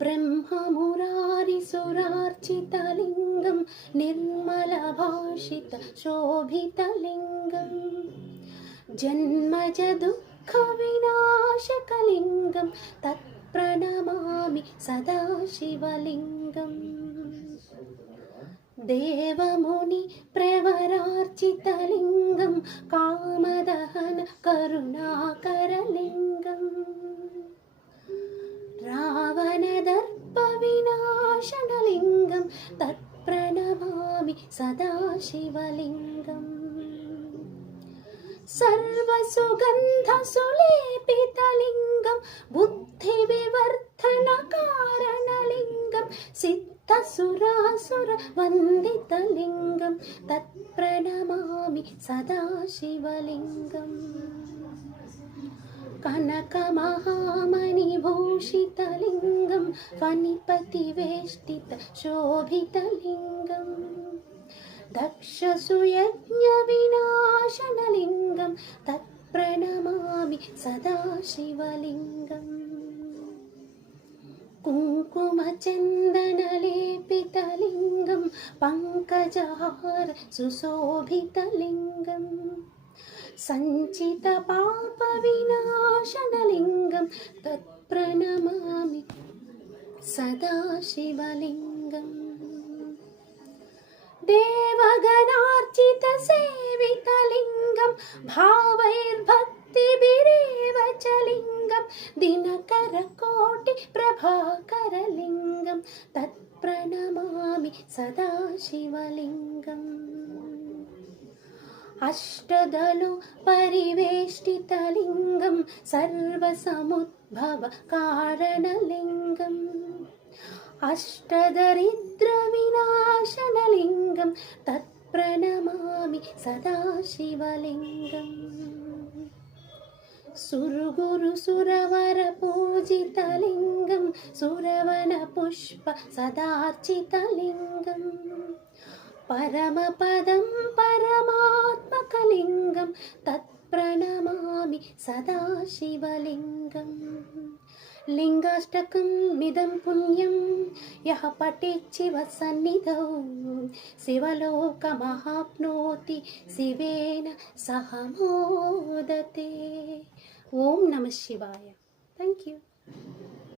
ब्रह्ममुरारिसुरार्चितलिङ्गं निर्मलभाषितशोभितलिङ्गं जन्मजदुःखविनाशकलिङ्गं तत्प्रणमामि सदा शिवलिङ्गम् देवमुनिप्रवरार्चितलिङ्गं कामदहन करुणाकरलिङ्गम् रावणदर्पविनाशनलिङ्गं तत्प्रणमामि सदा शिवलिङ्गम् सर्वसुगन्धसुलेपितलिङ्गं बुद्धिविवर्धनकारणलिङ्गं सिद्धसुरासुरवन्दितलिङ्गं तत्प्रणमामि सदा शिवलिङ्गम् कनकमहामणिभूषितलिङ्गं फणिपतिवेष्टितशोभितलिङ्गं दक्षसुयज्ञविनाशनलिङ्गं तत्प्रणमामि सदा शिवलिङ्गम् कुङ्कुमचन्दनलेपितलिङ्गं पङ्कजहार सुशोभितलिङ्गम् सञ्चितपापविनाशनलिङ्गं तत्प्रणमामि सदा शिवलिङ्गम् देवगणार्चितसेवितलिङ्गं भावैर्भक्तिभिरेव च लिङ्गं दिनकरकोटिप्रभाकरलिङ्गं तत्प्रणमामि सदा शिवलिङ्गम् अष्टदलो परिवेष्टितलिङ्गं सर्वसमुद्भवकारणलिङ्गम् अष्टदरिद्रविनाशनलिङ्गं तत्प्रणमामि सदा शिवलिङ्गम् सुरगुरुसुरवरपूजितलिङ्गं सुरवनपुष्प सदार्चितलिङ्गम् परमपदं परमात्मकलिङ्गं तत्प्रणमामि सदा शिवलिङ्गम् लिङ्गाष्टकं मिदं पुण्यं यः पठेत् शिवसन्निधौ शिवलोकमहाप्नोति शिवेन सह मोदते। ओम नमः शिवाय। Thank you.